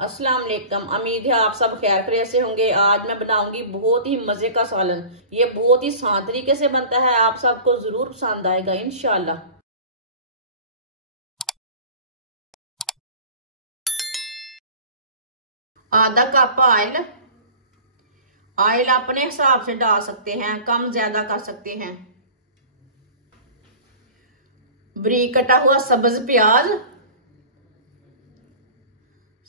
अस्सलाम वालेकुम। उम्मीद है आप सब खैर खैरियत से होंगे। आज मैं बनाऊंगी बहुत ही मजे का सालन। ये बहुत ही आसान तरीके से बनता है, आप सबको जरूर पसंद आएगा इंशाल्लाह। आधा कप ऑयल। ऑयल अपने हिसाब से डाल सकते हैं, कम ज्यादा कर सकते हैं। बारीक कटा हुआ सब्ज प्याज,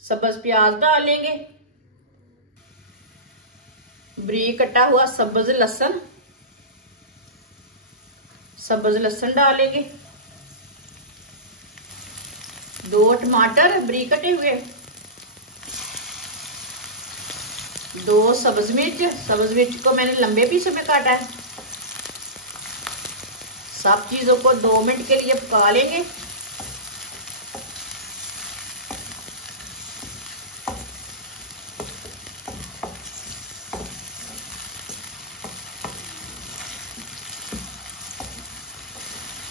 सब्ज प्याज डालेंगे। बारीक कटा हुआ सब्ज लहसुन, सब्ज लहसुन डालेंगे। 2 टमाटर बारीक कटे हुए। 2 सब्ज मिर्च, सब्ज मिर्च को मैंने लंबे पीसों में काटा है। सब चीजों को 2 मिनट के लिए पका लेंगे।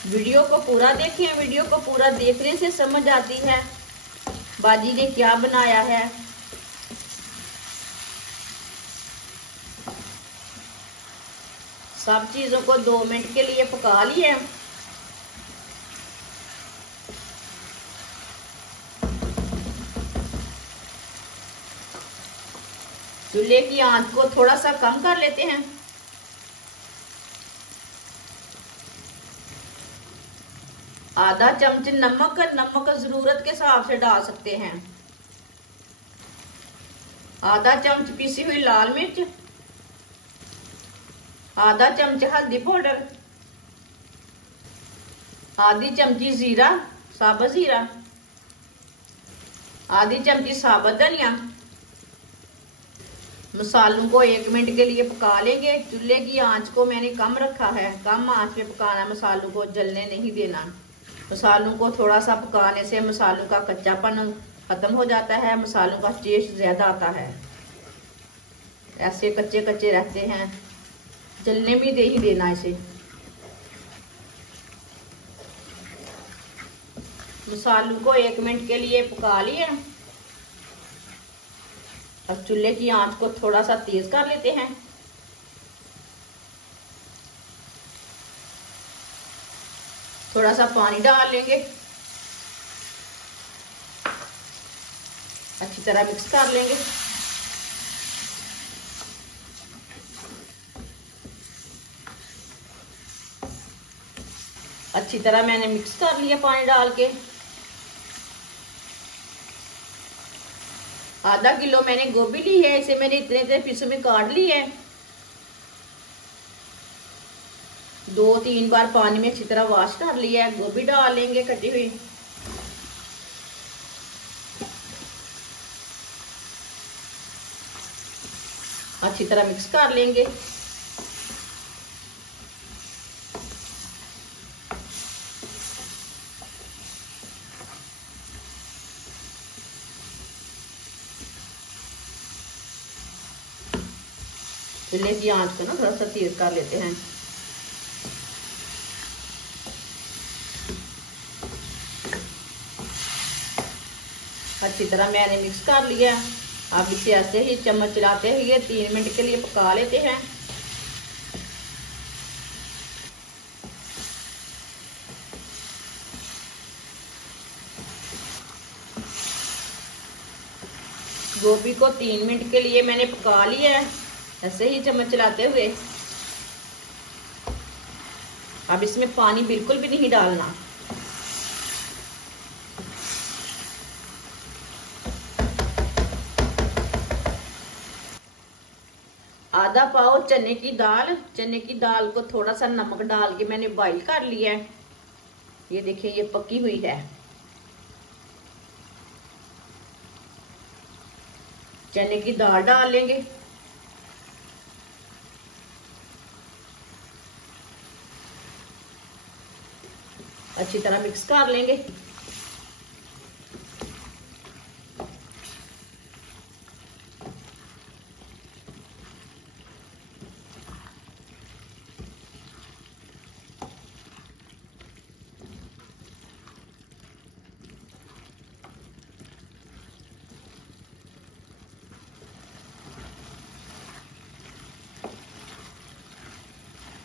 वीडियो को पूरा देखें, वीडियो को पूरा देखने से समझ आती है बाजी ने क्या बनाया है। सब चीजों को 2 मिनट के लिए पका लिए। चूल्हे की आंच को थोड़ा सा कम कर लेते हैं। आधा चम्मच नमक, नमक जरूरत के हिसाब से डाल सकते हैं। आधा चम्मच पीसी हुई लाल मिर्च, आधा चम्मच हल्दी पाउडर, आधी चमची जीरा, साबुत जीरा, आधी चमची साबुत धनिया। मसालों को 1 मिनट के लिए पका लेंगे। चूल्हे की आंच को मैंने कम रखा है, कम आंच पे पकाना, मसालों को जलने नहीं देना। मसालों को थोड़ा सा पकाने से मसालों का कच्चापन खत्म हो जाता है, मसालों का टेस्ट ज्यादा आता है। ऐसे कच्चे कच्चे रहते हैं, जलने भी दे ही देना इसे। मसालों को 1 मिनट के लिए पका लिए। अब चूल्हे की आंच को थोड़ा सा तेज कर लेते हैं। थोड़ा सा पानी डाल लेंगे, अच्छी तरह मिक्स कर लेंगे। अच्छी तरह मैंने मिक्स कर लिया पानी डाल के। आधा किलो मैंने गोभी ली है, इसे मैंने इतने इतने पीसों में काट ली है। 2-3 बार पानी में अच्छी तरह वॉश कर लिया है। गोभी डाल लेंगे कटी हुई। अच्छी तरह मिक्स कर लेंगे। चूल्हे की आंच को ना थोड़ा सा तेज कर लेते हैं। अच्छी तरह मैंने मिक्स कर लिया। अब इसे ऐसे ही चम्मच चलाते हुए 3 मिनट के लिए पका लेते हैं। गोभी को 3 मिनट के लिए मैंने पका लिया है, ऐसे ही चम्मच चलाते हुए। अब इसमें पानी बिल्कुल भी नहीं डालना। आधा पाव चने की दाल, चने की दाल को थोड़ा सा नमक डाल के मैंने बॉईल कर लिया है। ये देखिए ये पकी हुई है। चने की दाल डाल लेंगे। अच्छी तरह मिक्स कर लेंगे।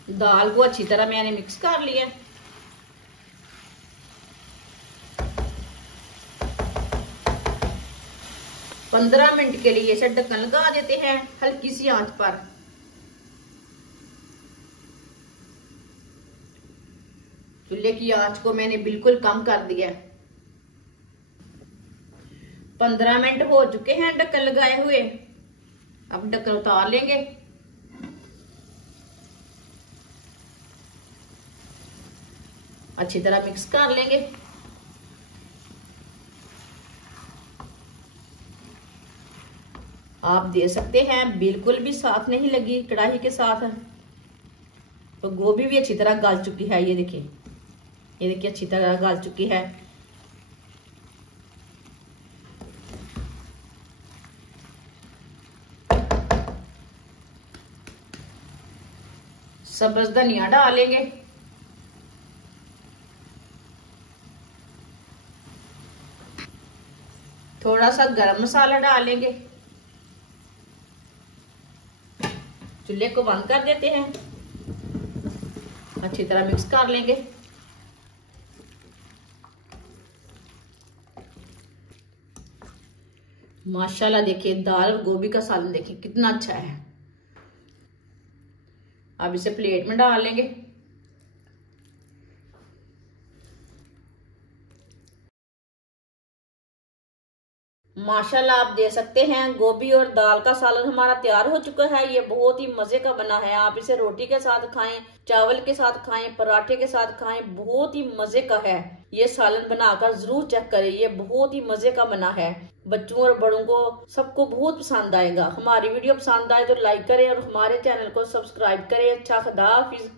दाल को अच्छी तरह मैंने मिक्स कर लिया। पंद्रह मिनट के लिए इसे ढक्कन लगा देते हैं हल्की सी आंच पर। चूल्हे की आंच को मैंने बिल्कुल कम कर दिया। 15 मिनट हो चुके हैं ढक्कन लगाए हुए। अब ढक्कन उतार लेंगे। अच्छी तरह मिक्स कर लेंगे। आप दे सकते हैं बिल्कुल भी साथ नहीं लगी कढ़ाई के साथ। तो गोभी भी अच्छी तरह गल चुकी है। ये देखिए, ये देखिए अच्छी तरह गल चुकी है। सब्ज धनिया डालेंगे। थोड़ा सा गरम मसाला डालेंगे। चूल्हे को बंद कर देते हैं। अच्छी तरह मिक्स कर लेंगे। माशाल्लाह देखिए दाल और गोभी का सालन देखिए कितना अच्छा है। अब इसे प्लेट में डाल लेंगे। माशाल्लाह आप दे सकते हैं गोभी और दाल का सालन हमारा तैयार हो चुका है। ये बहुत ही मजे का बना है। आप इसे रोटी के साथ खाएं, चावल के साथ खाएं, पराठे के साथ खाएं, बहुत ही मजे का है। ये सालन बनाकर जरूर चेक करें। ये बहुत ही मजे का बना है। बच्चों और बड़ों को सबको बहुत पसंद आएगा। हमारी वीडियो पसंद आए तो लाइक करें और हमारे चैनल को सब्सक्राइब करें। अच्छा, खुदा हाफिज।